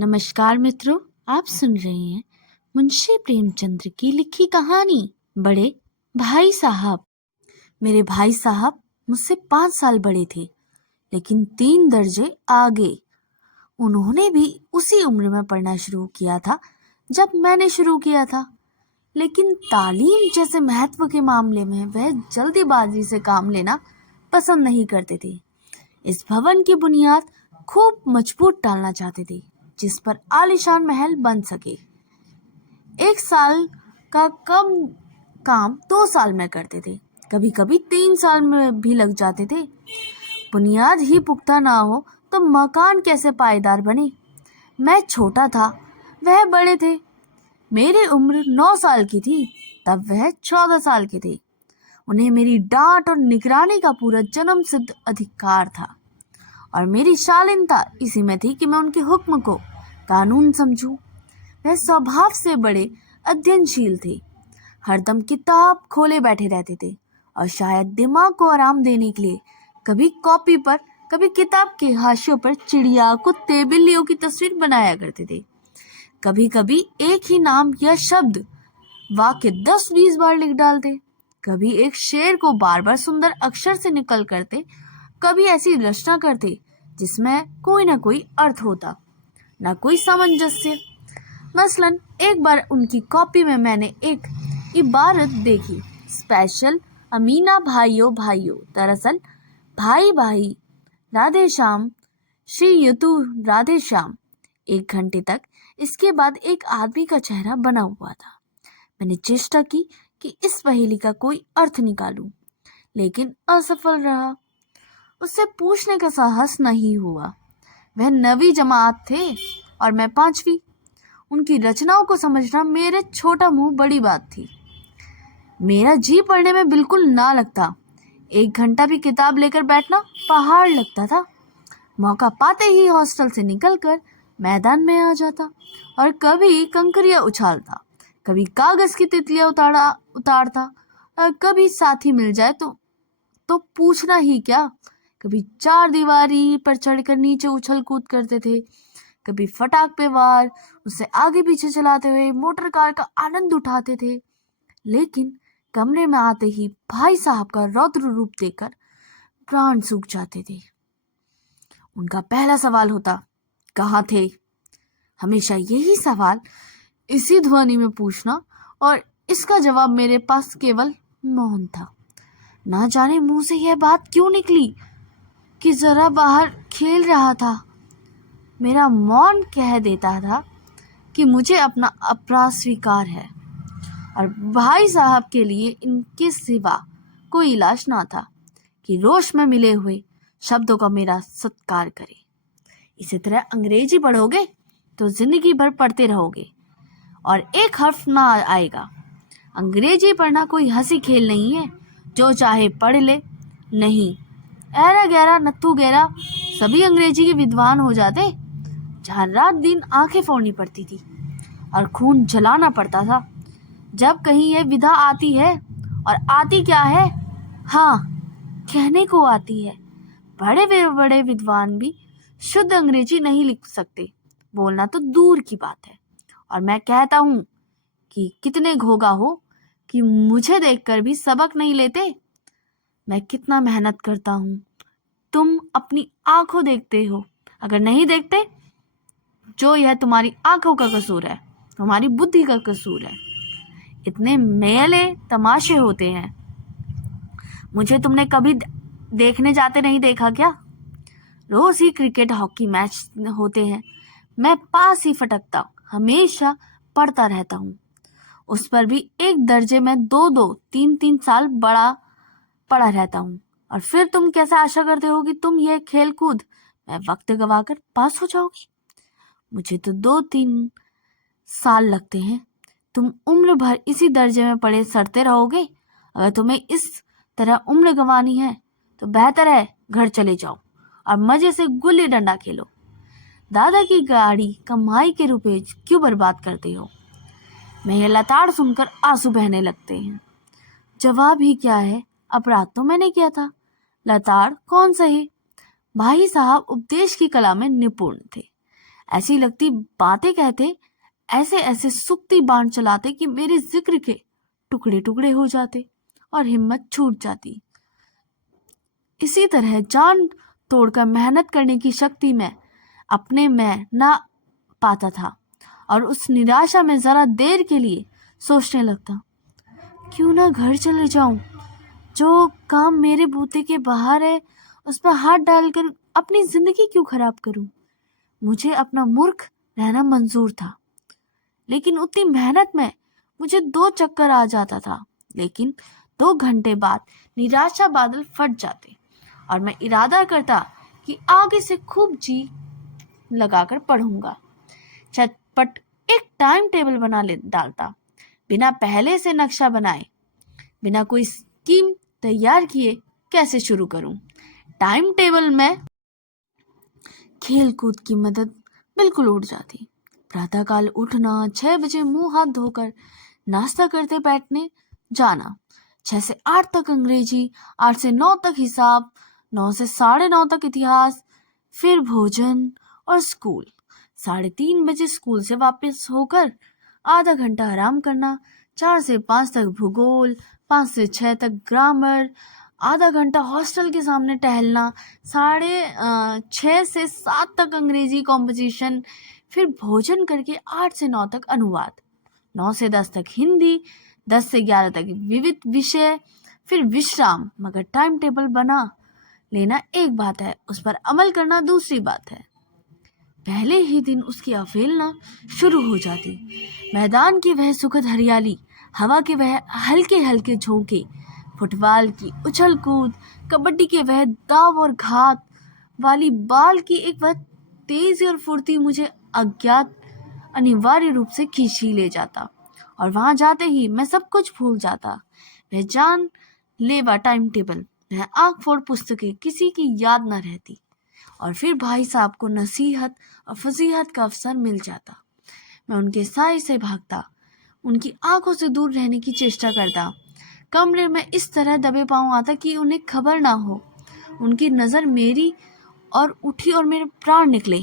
नमस्कार मित्रों, आप सुन रहे हैं मुंशी प्रेमचंद्र की लिखी कहानी बड़े भाई साहब। मेरे भाई साहब मुझसे 5 साल बड़े थे, लेकिन 3 दर्जे आगे। उन्होंने भी उसी उम्र में पढ़ना शुरू किया था जब मैंने शुरू किया था, लेकिन तालीम जैसे महत्व के मामले में वह जल्दीबाजी से काम लेना पसंद नहीं करते थे। इस भवन की बुनियाद खूब मजबूत डालना चाहते थे, जिस पर आलीशान महल बन सके। 1 साल का कम काम 2 साल में करते थे, कभी कभी 3 साल में भी लग जाते थे। बुनियाद ही पुख्ता ना हो तो मकान कैसे पायदार बने। मैं छोटा था, वह बड़े थे। मेरी उम्र 9 साल की थी तब वह 14 साल के थे। उन्हें मेरी डांट और निगरानी का पूरा जन्म सिद्ध अधिकार था, और मेरी शालीनता इसी में थी कि मैं उनके हुक्म को कानून समझूं। वह स्वभाव से बड़े अध्ययनशील थे, हरदम किताब खोले बैठे रहते थे, और शायद दिमाग को आराम देने के लिए कभी कॉपी पर, कभी किताब के हाशियों पर चिड़िया, कुत्ते, बिल्लियों की तस्वीर बनाया करते थे। कभी कभी एक ही नाम या शब्द वाक्य 10-20 बार लिख डालते। कभी एक शेर को बार बार सुंदर अक्षर से निकल करते, कभी ऐसी रचना करते जिसमें कोई ना कोई अर्थ होता, ना कोई सामंजस्य। मसलन एक बार उनकी कॉपी में मैंने एक इबारत देखी, स्पेशल अमीना भाइयों भाइयों, दरअसल भाई भाई, राधे श्याम, श्री यतु राधे श्याम। 1 घंटे तक इसके बाद एक आदमी का चेहरा बना हुआ था। मैंने चेष्टा की कि इस पहेली का कोई अर्थ निकालूं, लेकिन असफल रहा। उससे पूछने का साहस नहीं हुआ। वह 9वीं जमात थे और मैं 5वीं। उनकी रचनाओं को समझना मेरे छोटा मुंह बड़ी बात थी। मेरा जी पढ़ने में बिल्कुल ना लगता। 1 घंटा भी किताब लेकर बैठना पहाड़ लगता था। मौका पाते ही हॉस्टल से निकलकर मैदान में आ जाता और कभी कंकरियां उछालता, कभी कागज की तितलियां उतारता, और कभी साथी मिल जाए तो पूछना ही क्या। कभी 4 दीवारी पर चढ़कर नीचे उछल कूद करते थे, कभी फटाक पे वार उसे आगे पीछे चलाते हुए मोटर कार का आनंद उठाते थे। लेकिन कमरे में आते ही भाई साहब का रौद्र रूप देखकर प्राण सूख जाते थे। उनका पहला सवाल होता, कहाँ थे? हमेशा यही सवाल इसी ध्वनि में पूछना, और इसका जवाब मेरे पास केवल मौन था। ना जाने मुंह से यह बात क्यों निकली कि जरा बाहर खेल रहा था। मेरा मौन कह देता था कि मुझे अपना अपराध स्वीकार है, और भाई साहब के लिए इनके सिवा कोई इलाज ना था कि रोश में मिले हुए शब्दों का मेरा सत्कार करे। इसी तरह अंग्रेजी पढ़ोगे तो जिंदगी भर पढ़ते रहोगे और एक हर्फ ना आएगा। अंग्रेजी पढ़ना कोई हंसी खेल नहीं है, जो चाहे पढ़ ले। नहीं, ऐरा गैरा नत्थू गैरा सभी अंग्रेजी के विद्वान हो जाते। जहाँ रात दिन आंखें फोड़नी पड़ती थी और खून जलाना पड़ता था जब कहीं यह विधा आती है। और आती क्या है? हाँ, कहने को आती है। बड़े बड़े विद्वान भी शुद्ध अंग्रेजी नहीं लिख सकते, बोलना तो दूर की बात है। और मैं कहता हूँ कि कितने घोगा हो कि मुझे देखकर भी सबक नहीं लेते। मैं कितना मेहनत करता हूँ, तुम अपनी आंखों देखते हो। अगर नहीं देखते, जो यह तुम्हारी आंखों का कसूर है, तुम्हारी बुद्धि का कसूर है। इतने मेले तमाशे होते हैं, मुझे तुमने कभी देखने जाते नहीं देखा क्या? रोज ही क्रिकेट हॉकी मैच होते हैं, मैं पास ही फटकता हमेशा पढ़ता रहता हूँ। उस पर भी एक दर्जे में 2-2, 3-3 साल बड़ा पड़ा रहता हूँ। और फिर तुम कैसे आशा करते हो कि तुम यह खेल कूद में वक्त गवाकर पास हो जाओगी? मुझे तो 2-3 साल लगते हैं। तुम उम्र भर इसी दर्जे में पड़े सड़ते रहोगे। अगर तुम्हें इस तरह उम्र गंवानी है तो बेहतर है घर चले जाओ और मजे से गुल्ली डंडा खेलो। दादा की गाड़ी कमाई के रुपए क्यों बर्बाद करते हो? मैं यह लताड़ सुनकर आंसू बहने लगते हैं। जवाब ही क्या है, अपराध तो मैंने किया था, लताड़ कौन सही। भाई साहब उपदेश की कला में निपुण थे। ऐसी लगती बातें कहते, ऐसे ऐसे सूखती बाण चलाते कि मेरे जिक्र के टुकड़े टुकड़े हो जाते और हिम्मत छूट जाती। इसी तरह जान तोड़कर मेहनत करने की शक्ति मैं अपने में ना पाता था और उस निराशा में जरा देर के लिए सोचने लगता, क्यों ना घर चले जाऊं, जो काम मेरे बूते के बाहर है उस पर हाथ डालकर अपनी जिंदगी क्यों खराब करूं। मुझे अपना मूर्ख रहना मंजूर था, लेकिन उतनी मेहनत में मुझे 2 चक्कर आ जाता था। लेकिन 2 घंटे बाद निराशा बादल फट जाते और मैं इरादा करता कि आगे से खूब जी लगाकर पढ़ूंगा। चटपट एक टाइम टेबल बना ले डालता, बिना पहले से नक्शा बनाए, बिना कोई स्कीम तैयार किए कैसे शुरू करूं। टाइम टेबल में खेल कूद की मदद बिल्कुल उड़ जाती। प्रातःकाल उठना, 6 बजे मुंह हाथ धोकर नाश्ता करते बैठने जाना, 6 से 8 तक अंग्रेजी, 8 से 9 तक हिसाब, 9 से 9:30 तक इतिहास, फिर भोजन और स्कूल। 3:30 बजे स्कूल से वापस होकर आधा घंटा आराम करना, 4 से 5 तक भूगोल, 5 से 6 तक ग्रामर, आधा घंटा हॉस्टल के सामने टहलना, 6:30 से 7 तक अंग्रेजी कॉम्पोजिशन, फिर भोजन करके 8 से 9 तक अनुवाद, 9 से 10 तक हिंदी, 10 से 11 तक विविध विषय, फिर विश्राम। मगर टाइम टेबल बना लेना एक बात है, उस पर अमल करना दूसरी बात है। पहले ही दिन उसकी अवहेलना शुरू हो जाती। मैदान की वह सुखद हरियाली, हवा के वह हल्के हल्के झोंके, फुटबॉल की उछल कूद, कबड्डी के वह दाव और घात, वॉलीबॉल की एक वह तेजी और फुर्ती मुझे अज्ञात अनिवार्य रूप से खींच ही ले जाता और वहां जाते ही मैं सब कुछ भूल जाता। वह जान लेवा टाइम टेबल, वह आंख फोड़ पुस्तकें, किसी की याद न रहती और फिर भाई साहब को नसीहत और फजीहत का अवसर मिल जाता। मैं उनके साय से भागता, उनकी आंखों से दूर रहने की चेष्टा करता, कमरे में इस तरह दबे पांव आता कि उन्हें खबर ना हो। उनकी नज़र मेरी और उठी और मेरे प्राण निकले।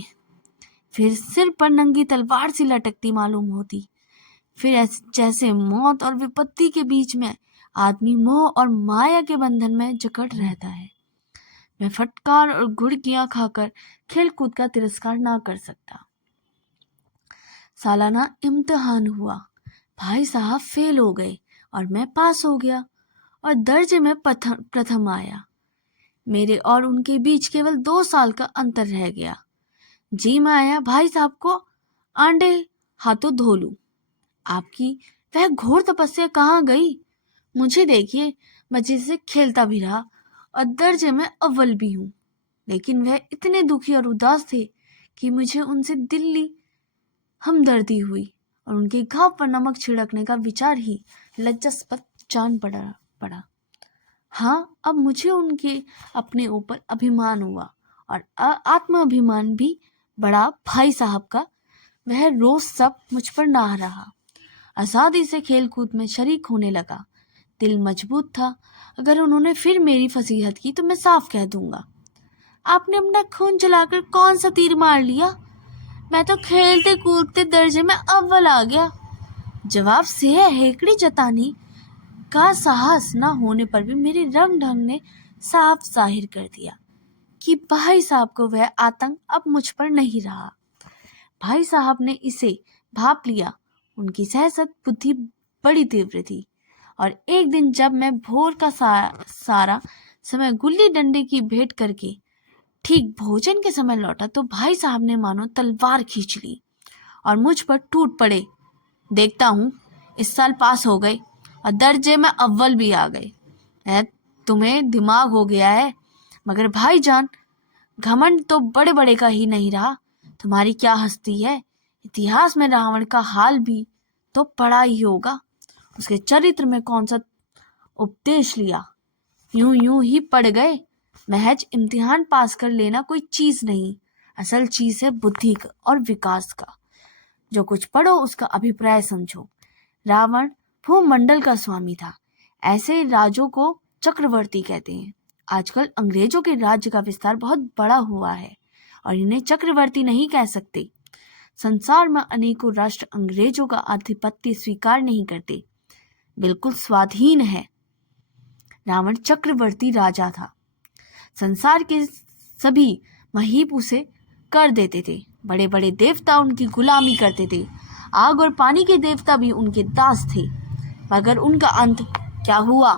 फिर सिर पर नंगी तलवार सी लटकती मालूम होती। फिर जैसे मौत और विपत्ति के बीच में आदमी मोह और माया के बंधन में जकड़ रहता है। मैं फटकार और घुड़कियां खाकर खेल कूद का तिरस्कार ना कर सकता। सालाना इम्तिहान हुआ, भाई साहब फेल हो गए और मैं पास हो गया और दर्जे में प्रथम आया। मेरे और उनके बीच केवल 2 साल का अंतर रह गया। जी मैं आया भाई साहब को आंडे हाथों धो लूं। आपकी वह घोर तपस्या कहाँ गई? मुझे देखिए, मजे से खेलता भी रहा और दर्जे में अव्वल भी हूँ, लेकिन वह इतने दुखी और उदास थे कि मुझे उनसे दिली हमदर्दी हुई और उनके घाव पर नमक छिड़कने का विचार ही लज्जास्पद जान पड़ा। हाँ, अब मुझे उनके अपने ऊपर अभिमान हुआ और आत्माभिमान भी बड़ा भाई साहब का। वह रोज सब मुझ पर नाह रहा। आजादी से खेल कूद में शरीक होने लगा। दिल मजबूत था। अगर उन्होंने फिर मेरी फसीहत की तो मैं साफ कह दूंगा, आपने अपना खून जलाकर कौन सा तीर मार लिया? मैं तो खेलते कूदते दर्जे में अव्वल आ गया। जवाब से हेकड़ी जताने का साहस न होने पर भी मेरे रंग ढंग ने साफ जाहिर कर दिया कि भाई साहब को वह आतंक अब मुझ पर नहीं रहा। भाई साहब ने इसे भाप लिया। उनकी सहसत बुद्धि बड़ी तीव्र थी और एक दिन जब मैं भोर का सारा समय गुल्ली डंडे की भेंट करके ठीक भोजन के समय लौटा तो भाई साहब ने मानो तलवार खींच ली और मुझ पर टूट पड़े। देखता हूँ इस साल पास हो गए और दर्जे में अव्वल भी आ गए। तुम्हें दिमाग हो गया है? मगर भाईजान, घमंड तो बड़े बड़े का ही नहीं रहा। तुम्हारी क्या हस्ती है? इतिहास में रावण का हाल भी तो पढ़ा ही होगा। उसके चरित्र में कौन सा उपदेश लिया? यूं ही पढ़ गए। महज इम्तिहान पास कर लेना कोई चीज नहीं, असल चीज है बुद्धि और विकास का। जो कुछ पढ़ो उसका अभिप्राय समझो। रावण भूमंडल का स्वामी था। ऐसे राजों को चक्रवर्ती कहते हैं। आजकल अंग्रेजों के राज्य का विस्तार बहुत बड़ा हुआ है और इन्हें चक्रवर्ती नहीं कह सकते। संसार में अनेकों राष्ट्र अंग्रेजों का आधिपत्य स्वीकार नहीं करते, बिल्कुल स्वाधीन है। रावण चक्रवर्ती राजा था। संसार के सभी महीप उसे कर देते थे। बड़े बड़े देवता उनकी गुलामी करते थे। आग और पानी के देवता भी उनके दास थे। मगर उनका अंत क्या हुआ?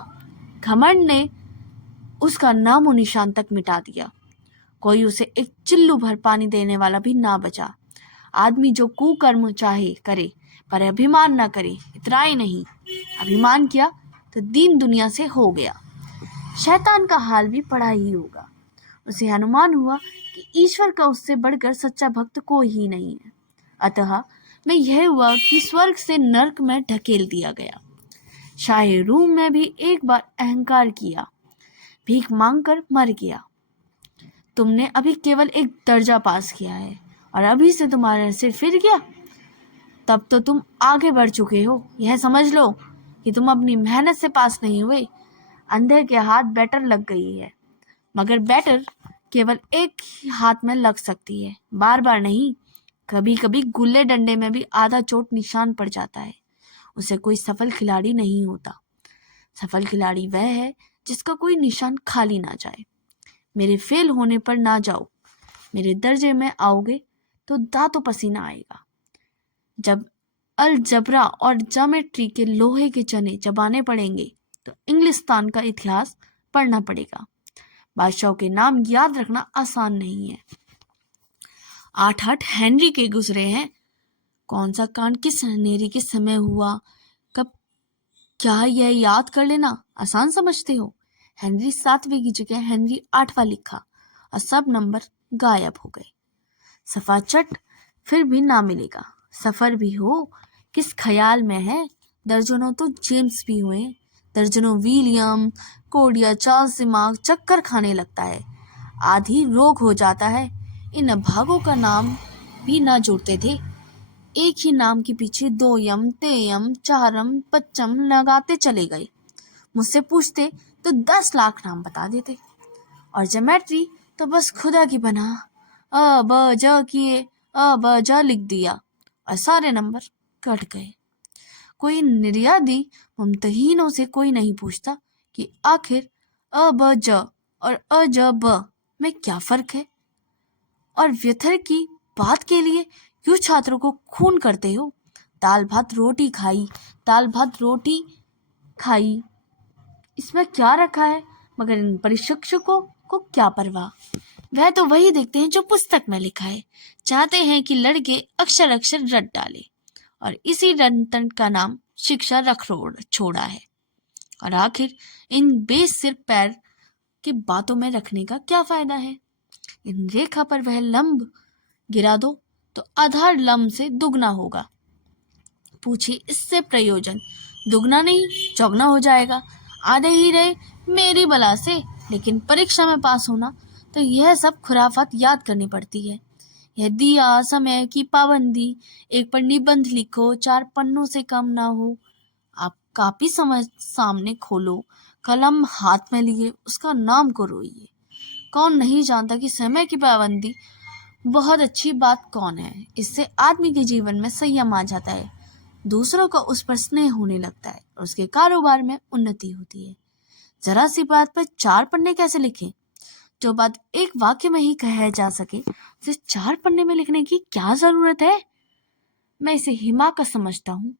घमंड ने उसका नामो निशान तक मिटा दिया। कोई उसे एक चिल्लू भर पानी देने वाला भी ना बचा। आदमी जो कुकर्म चाहे करे, पर अभिमान ना करे। इतना ही नहीं, अभिमान किया तो दीन दुनिया से हो गया। शैतान का हाल भी पड़ा ही होगा। उसे अनुमान हुआ कि ईश्वर का उससे बढ़कर सच्चा भक्त कोई ही नहीं है। अतः मैं यह हुआ कि स्वर्ग से नरक में ढकेल दिया गया। शाही रूम में भी एक बार अहंकार किया, भीख मांगकर मर गया। तुमने अभी केवल एक दर्जा पास किया है और अभी से तुम्हारा सिर फिर गया। तब तो तुम आगे बढ़ चुके हो। यह समझ लो कि तुम अपनी मेहनत से पास नहीं हुए। अंधे के हाथ बैटर लग गई है, मगर बैटर केवल एक ही हाथ में लग सकती है, बार बार नहीं। कभी कभी गुल्ले डंडे में भी आधा चोट निशान पड़ जाता है। उसे कोई सफल खिलाड़ी नहीं होता। सफल खिलाड़ी वह है जिसका कोई निशान खाली ना जाए। मेरे फेल होने पर ना जाओ। मेरे दर्जे में आओगे तो दांतों पसीना आएगा। जब अलजबरा और ज्योमेट्री के लोहे के चने चबाने पड़ेंगे तो इंग्लिस्तान का इतिहास पढ़ना पड़ेगा। बादशाहों के नाम याद रखना आसान नहीं है। 8 हेनरी के गुजरे हैं। कौन सा कांड किस हेनरी के समय हुआ, कब, क्या यह याद कर लेना आसान समझते हो? हेनरी 7वें की जगह हेनरी 8वां लिखा और सब नंबर गायब हो गए। सफाचट फिर भी ना मिलेगा। सफर भी हो, किस ख्याल में है? दर्जनों तो जेम्स भी हुए, दर्जनों विलियम, कोडिया, चार्ल्स। दिमाग चक्कर खाने लगता है, आधी रोग हो जाता है। इन अभागों का नाम भी ना जुड़ते थे। एक ही नाम के पीछे 2 यम, तेयम, चारम, पच्चम लगाते चले गए। मुझसे पूछते तो 10 लाख नाम बता देते। और ज्योमेट्री तो बस खुदा की बना, अ ब ज किए, अ ब ज लिख दिया और सारे नंबर कट गए। कोई निर्यादी मुमतहीनों से कोई नहीं पूछता कि आखिर अ ब ज और अ ज ब में क्या फर्क है। और व्यथर की बात के लिए क्यों छात्रों को खून करते हो? दाल भात रोटी खाई, दाल भात रोटी खाई, इसमें क्या रखा है? मगर इन प्रशिक्षकों को क्या परवाह। वह तो वही देखते हैं जो पुस्तक में लिखा है। चाहते हैं कि लड़के अक्षर अक्षर रट डाले और इसी रटन का नाम शिक्षा रख छोड़ा है। और आखिर इन बेसिर पैर की बातों में रखने का क्या फायदा है? इन रेखा पर वह लंब गिरा दो तो आधार लंब से दुगना होगा। पूछिए इससे प्रयोजन? दुगना नहीं, चौगना हो जाएगा। आधे ही रहे मेरी बला से, लेकिन परीक्षा में पास होना तो यह सब खुराफात याद करनी पड़ती है। यह दिया, समय की पाबंदी, एक पर निबंध लिखो, 4 पन्नों से कम ना हो। आप कापी समझ सामने खोलो, कलम हाथ में लिए उसका नाम को रोइए। कौन नहीं जानता कि समय की पाबंदी बहुत अच्छी बात कौन है। इससे आदमी के जीवन में संयम आ जाता है, दूसरों का उस पर स्नेह होने लगता है और उसके कारोबार में उन्नति होती है। जरा सी बात पर 4 पन्ने कैसे लिखें? जो बात एक वाक्य में ही कहा जा सके उसे 4 पन्ने में लिखने की क्या जरूरत है? मैं इसे हिमाकत समझता हूँ।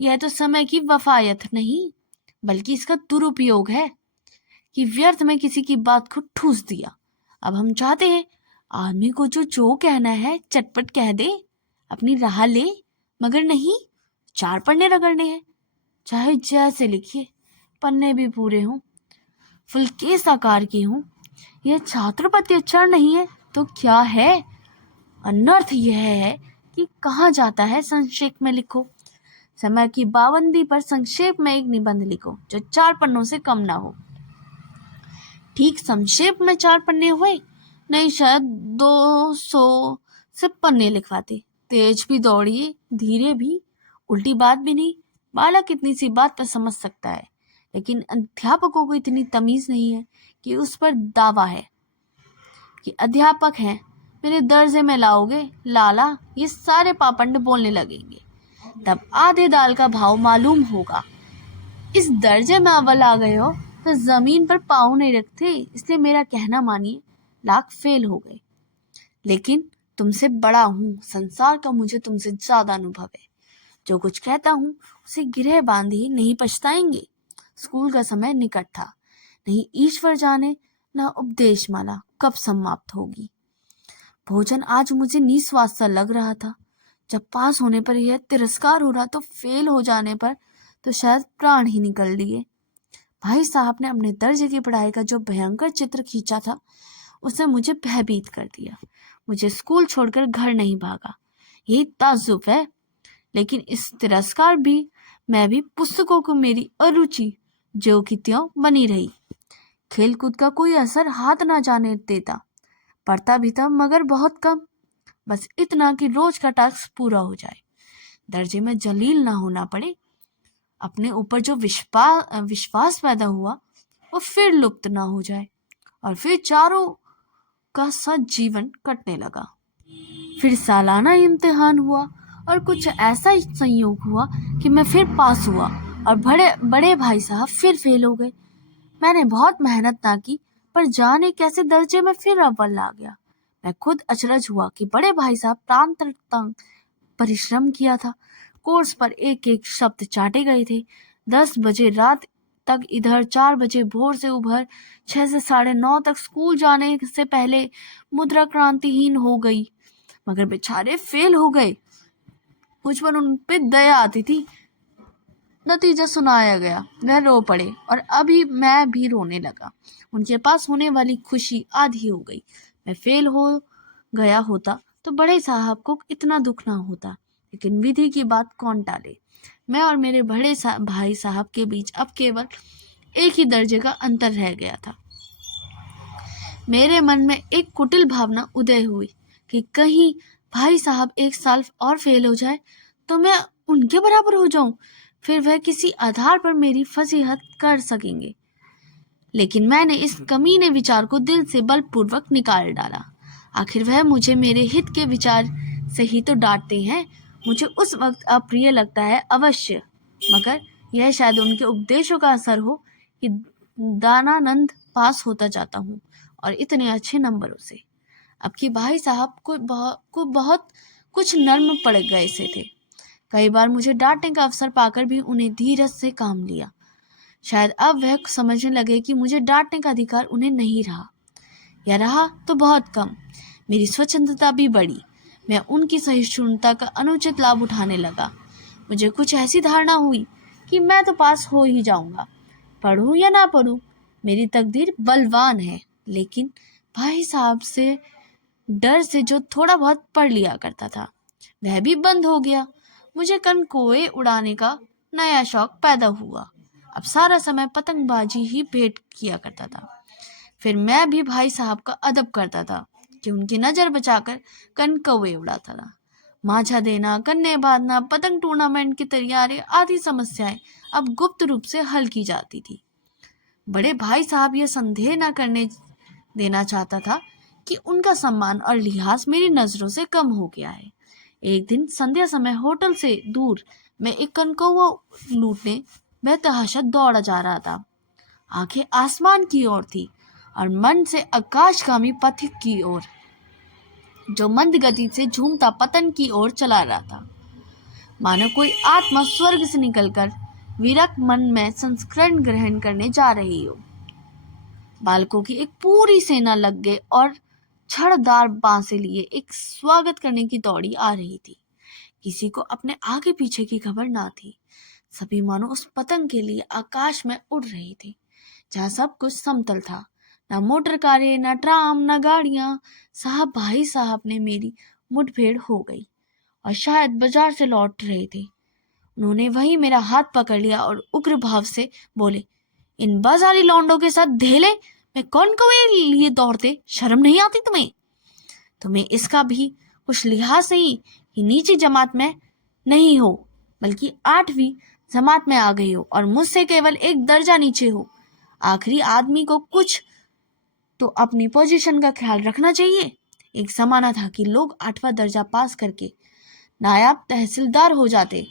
यह तो समय की वफायत नहीं, बल्कि इसका दुरुपयोग है कि व्यर्थ में किसी की बात को ठूस दिया। अब हम चाहते हैं आदमी को जो कहना है चटपट कह दे, अपनी राह ले, मगर नहीं, 4 पन्ने रगड़ने हैं। चाहे जैसे लिखिए, पन्ने भी पूरे हों, फुलकेस आकार के हों। यह छात्रपति अक्षर नहीं है तो क्या है? अनर्थ यह है कि कहा जाता है संक्षेप में लिखो। समय की पाबंदी पर संक्षेप में एक निबंध लिखो जो 4 पन्नों से कम ना हो। ठीक संक्षेप में 4 पन्ने हुए, नहीं शायद 200 से पन्ने लिखवाते। तेज भी दौड़िए, धीरे भी, उल्टी बात भी नहीं। बालक इतनी सी बात पर समझ सकता है, लेकिन अध्यापकों को इतनी तमीज नहीं है कि उस पर दावा है कि अध्यापक हैं। मेरे दर्जे में लाओगे लाला, ये सारे पापंड बोलने लगेंगे। तब आधे दाल का भाव मालूम होगा। इस दर्जे में अव्वल आ गए हो तो जमीन पर पाँव नहीं रखते, इसलिए मेरा कहना मानिए, लाख फेल हो गए। लेकिन तुमसे बड़ा हूँ, संसार का मुझे तुमसे ज्यादा अनुभव है। जो कुछ कहता हूँ उसे गिरह बांधी नहीं पछताएंगे। स्कूल का समय निकट था, नहीं ईश्वर जाने न उपदेश माला कब समाप्त होगी। भोजन आज मुझे निस्वाद सा लग रहा था। जब पास होने पर यह तिरस्कार हो रहा तो फेल हो जाने पर तो शायद प्राण ही निकल लिए। भाई साहब ने अपने दर्जे की पढ़ाई का जो भयंकर चित्र खींचा था उसने मुझे भयभीत कर दिया। मुझे स्कूल छोड़कर घर नहीं भागा, यही ताज्जुब है। लेकिन इस तिरस्कार भी मैं भी पुस्तकों को मेरी अरुचि जो की त्यों बनी रही। खेलकूद का कोई असर हाथ ना जाने देता, पढ़ता भी था मगर बहुत कम, बस इतना कि रोज का टास्क पूरा हो जाए, दर्जे में जलील ना होना पड़े। अपने ऊपर जो विश्वास पैदा हुआ वो फिर लुप्त ना हो जाए, और फिर चारों का सच जीवन कटने लगा। फिर सालाना इम्तिहान हुआ और कुछ ऐसा ही संयोग हुआ कि मैं फिर पास हुआ और बड़े बड़े भाई साहब फिर फेल हो गए। मैंने बहुत मेहनत ना की पर जाने कैसे दर्जे में फिर अव्वल आ गया। मैं खुद अचरज हुआ कि बड़े भाई साहब प्राण तक परिश्रम किया था, कोर्स पर एक एक शब्द चाटे गए थे। 10 बजे रात तक इधर, 4 बजे भोर से उभर, 6 से 9:30 तक स्कूल जाने से पहले मुद्रा क्रांतिहीन हो गई, मगर बेचारे फेल हो गए। मुझ पर उन पे दया आती थी। नतीजा सुनाया गया, वह रो पड़े और अभी मैं भी रोने लगा। उनके पास होने वाली खुशी आधी हो गई। मैं फेल हो गया होता तो बड़े साहब को इतना दुख ना होता, लेकिन विधि की बात कौन टाले। मैं और मेरे भाई साहब के बीच अब केवल एक ही दर्जे का अंतर रह गया था। मेरे मन में एक कुटिल भावना उदय हुई कि कहीं भाई साहब एक साल और फेल हो जाए तो मैं उनके बराबर हो जाऊं, फिर वह किसी आधार पर मेरी फजीहत कर सकेंगे। लेकिन मैंने इस कमीने विचार को दिल से बलपूर्वक निकाल डाला। आखिर वह मुझे मेरे हित के विचार से ही तो डांटते हैं। मुझे उस वक्त अप्रिय लगता है अवश्य, मगर यह शायद उनके उपदेशों का असर हो कि दानानंद पास होता जाता हूँ और इतने अच्छे नंबरों से। अब की भाई साहब को बहुत कुछ नर्म पड़ गए से थे। कई बार मुझे डांटने का अवसर पाकर भी उन्हें धीरज से काम लिया। शायद अब वह समझने लगे कि मुझे डांटने का अधिकार उन्हें नहीं रहा, या रहा तो बहुत कम। मेरी स्वतंत्रता भी बढ़ी। मैं उनकी सहिष्णुता का अनुचित लाभ उठाने लगा। मुझे कुछ ऐसी धारणा हुई कि मैं तो पास हो ही जाऊंगा, पढ़ूं या ना पढ़ूं, मेरी तकदीर बलवान है। लेकिन भाई साहब से डर से जो थोड़ा बहुत पढ़ लिया करता था वह भी बंद हो गया। मुझे कनकोए उड़ाने का नया शौक पैदा हुआ। अब सारा समय पतंगबाजी ही भेंट किया करता था। फिर मैं भी भाई साहब का अदब करता था कि उनकी नजर बचाकर कनकौए उड़ाता था। मांझा देना, कन्ने बांधना, पतंग टूर्नामेंट की तैयारी आदि समस्याएं अब गुप्त रूप से हल की जाती थी। बड़े भाई साहब यह संदेह न करने देना चाहता था कि उनका सम्मान और लिहाज मेरी नजरों से कम हो गया है। एक दिन संध्या समय होटल से दूर मैं एक कनकौआ लूटने बेतहाशा दौड़ा जा रहा था। आंखें आसमान की ओर थी और मन से आकाशगामी पथिक की ओर, जो मंद गति से झूमता पतन की ओर चला रहा था, मानो कोई आत्मा स्वर्ग से निकलकर विरक्त मन में संस्करण ग्रहण करने जा रही हो। बालकों की एक पूरी सेना लग गए और छड़दार बांसे लिए एक स्वागत करने की दौड़ी आ रही थी। किसी को अपने आगे पीछे की खबर ना थी। सभी मानो उस पतंग के लिए आकाश में उड़ रहे थे जहाँ सब कुछ समतल था। ना मोटर कारें, ना ट्राम, ना गाड़ियां। भाई साहब ने मेरी मुठभेड़ हो गई और शायद बाजार से लौट रहे थे। उन्होंने वहीं मेरा हाथ पकड़ लिया और उग्र भाव से बोले, इन बाजारी लौंडों के साथ धेले मैं कौन कौए लिए दौड़ते, शर्म नहीं आती तुम्हें? तुम्हें इसका भी कुछ लिहाज नहीं कि नीची जमात में नहीं हो बल्कि 8वीं जमात में आ गई हो और मुझसे केवल एक दर्जा नीचे हो। आखिरी आदमी को कुछ तो अपनी पोजीशन का ख्याल रखना चाहिए। एक जमाना था कि लोग 8वां दर्जा पास करके नायाब तहसीलदार हो जाते।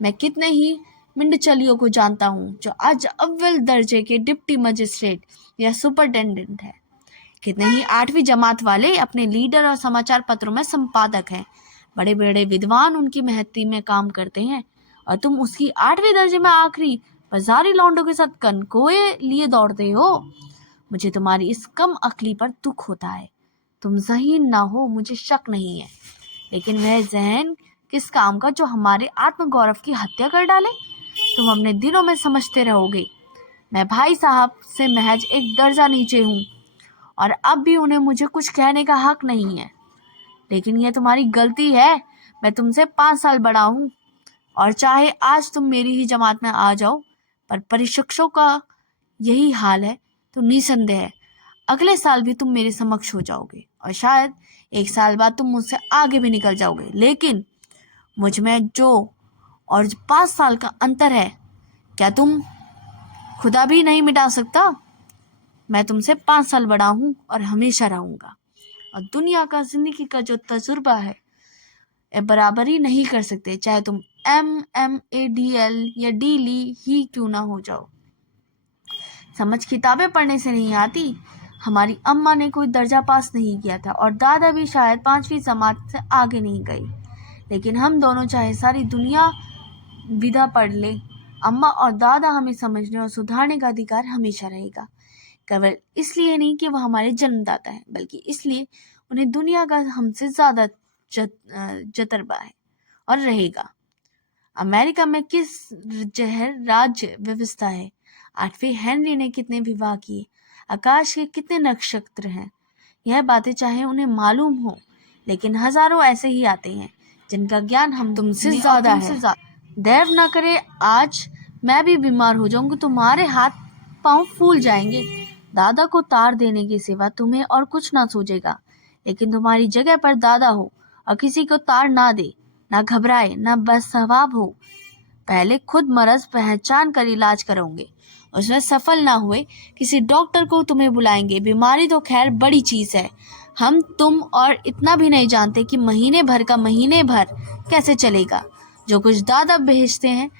मैं कितने ही मिंडचलियों को जानता हूँ जो आज अव्वल दर्जे के डिप्टी मजिस्ट्रेट या सुपरिटेंडेंट है। कितने ही 8वीं जमात वाले अपने लीडर और समाचार पत्रों में संपादक हैं। बड़े बड़े विद्वान उनकी महती में काम करते हैं और तुम उसकी 8वीं दर्जे में आखिरी बाजारी लौंडों के साथ कनकोए लिए दौड़ते हो। मुझे तुम्हारी इस कम अक्ली पर दुख होता है। तुम ज़हीन ना हो, मुझे शक नहीं है, लेकिन वह जहन किस काम का जो हमारे आत्मगौरव की हत्या कर डाले। तुम अपने दिनों में समझते रहोगे मैं भाई साहब से महज एक दर्जा नीचे हूँ और अब भी उन्हें मुझे कुछ कहने का हक नहीं है। लेकिन यह तुम्हारी गलती है। मैं तुमसे 5 साल बड़ा हूँ और चाहे आज तुम मेरी ही जमात में आ जाओ, पर परीक्षकों का यही हाल है तो निसंदेह अगले साल भी तुम मेरे समक्ष हो जाओगे और शायद 1 साल बाद तुम मुझसे आगे भी निकल जाओगे। लेकिन मुझ में जो और 5 साल का अंतर है, क्या तुम खुदा भी नहीं मिटा सकता? मैं तुमसे 5 साल बड़ा हूँ और हमेशा रहूंगा, और दुनिया का जिंदगी का जो तजुर्बा है बराबरी नहीं कर सकते, चाहे तुम MADL या DL ही क्यों ना हो जाओ। समझ किताबें पढ़ने से नहीं आती। हमारी अम्मा ने कोई दर्जा पास नहीं किया था और दादा भी शायद 5वीं जमात से आगे नहीं गई, लेकिन हम दोनों चाहे सारी दुनिया विधा पढ़ ले, अम्मा और दादा हमें समझने और सुधारने का अधिकार हमेशा रहेगा। केवल इसलिए नहीं कि वह हमारे जन्मदाता है, बल्कि इसलिए उन्हें दुनिया का हमसे ज्यादा जतरबा है और रहेगा। अमेरिका में किस जहर राज्य व्यवस्था है, 8वें हेनरी ने कितने विवाह किए, आकाश के कितने नक्षत्र हैं, यह बातें चाहे उन्हें मालूम हो, लेकिन हजारों ऐसे ही आते हैं जिनका ज्ञान हम तुमसे ज्यादा है। देव न करे आज मैं भी बीमार हो जाऊंगी, तुम्हारे हाथ पांव फूल जाएंगे। दादा को तार देने की सिवा तुम्हें और कुछ ना सूझेगा, लेकिन तुम्हारी जगह पर दादा हो और किसी को तार ना दे, ना घबराए, ना बेसवाब हो। पहले खुद मर्ज पहचान कर इलाज करोगे, उसमें सफल ना हुए किसी डॉक्टर को तुम्हें बुलाएंगे। बीमारी तो खैर बड़ी चीज है, हम तुम और इतना भी नहीं जानते कि महीने भर का महीने भर कैसे चलेगा। जो कुछ दादा भेजते हैं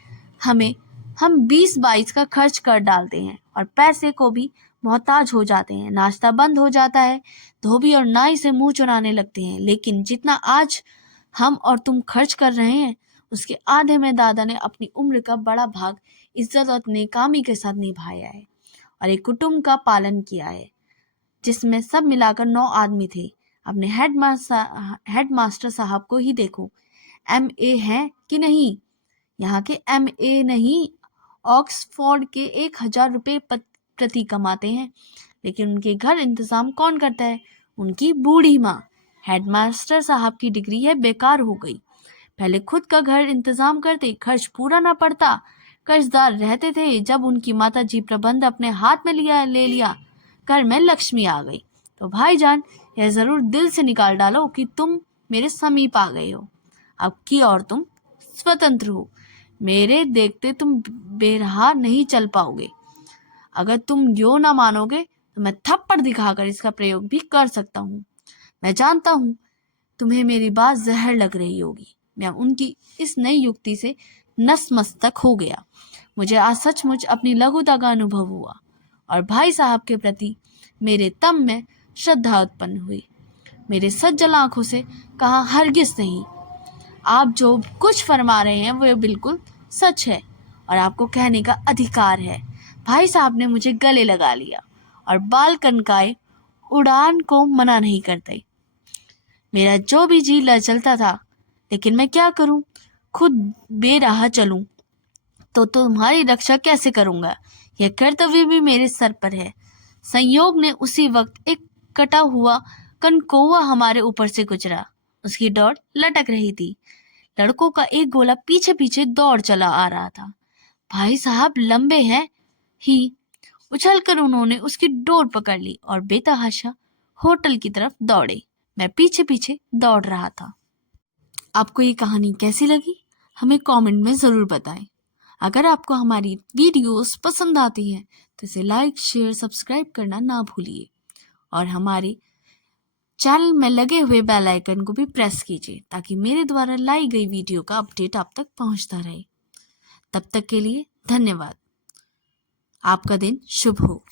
हमें, हम 20-22 का खर्च कर डालते हैं और पैसे को भी मोहताज हो जाते हैं। नाश्ता बंद हो जाता है, धोबी और नाई से मुंह चुराने लगते हैं। लेकिन जितना आज हम और तुम खर्च कर रहे हैं, उसके आधे में दादा ने अपनी उम्र का बड़ा भाग इज्जत और नेकामी के साथ निभाया है और एक कुटुंब का पालन किया है जिसमें सब मिलाकर 9 आदमी थे। अपने हेडमास्टर साहब को ही देखो, MA हैं कि नहीं। यहाँ के MA नहीं, ऑक्सफोर्ड के 1000 रुपये प्रति कमाते हैं, लेकिन उनके घर इंतजाम कौन करता है? उनकी बूढ़ी माँ। हेडमास्टर साहब की डिग्री है बेकार हो गई। पहले खुद का घर इंतजाम करते, खर्च पूरा ना पड़ता, कर्जदार रहते थे। जब उनकी माताजी प्रबंध अपने हाथ में ले लिया, घर में लक्ष्मी आ गई। तो भाईजान, यह जरूर दिल से निकाल डालो कि तुम मेरे समीप आ गए हो अब की और तुम स्वतंत्र हो। मेरे देखते तुम बेरहा नहीं चल पाओगे। अगर तुम यो ना मानोगे तो मैं थप्पड़ दिखाकर इसका प्रयोग भी कर सकता हूँ। मैं जानता हूँ तुम्हें मेरी बात जहर लग रही होगी। मैं उनकी इस नई युक्ति से नसमस्तक हो गया। मुझे आज सचमुच अपनी लघुता का अनुभव हुआ और भाई साहब के प्रति मेरे तम में श्रद्धा उत्पन्न हुई। मेरे सज्जल आंखों से कहा, हरगिज नहीं, आप जो कुछ फरमा रहे हैं वो बिल्कुल सच है और आपको कहने का अधिकार है। भाई साहब ने मुझे गले लगा लिया और बाल कनकाए उड़ान को मना नहीं करते। मेरा जो भी जी लचलता था, लेकिन मैं क्या करूं, खुद बेराह चलूं तो तुम्हारी रक्षा कैसे करूंगा? यह कर्तव्य भी मेरे सर पर है। संयोग ने उसी वक्त एक कटा हुआ कनकौआ हमारे ऊपर से गुजरा। उसकी डोर लटक रही थी। लड़कों का एक गोला पीछे पीछे दौड़ चला आ रहा था। भाई साहब लंबे हैं ही। उछलकर उन्होंने उसकी डोर पकड़ ली और बेतहाशा होटल की तरफ दौड़े। मैं पीछे पीछे दौड़ रहा था। आपको ये कहानी कैसी लगी हमें कमेंट में ज़रूर बताएं। अगर आपको हमारी वीडियोस पसंद आती हैं तो इसे लाइक, शेयर, सब्सक्राइब करना ना भूलिए और हमारे चैनल में लगे हुए बेल आइकन को भी प्रेस कीजिए ताकि मेरे द्वारा लाई गई वीडियो का अपडेट आप तक पहुंचता रहे। तब तक के लिए धन्यवाद। आपका दिन शुभ हो।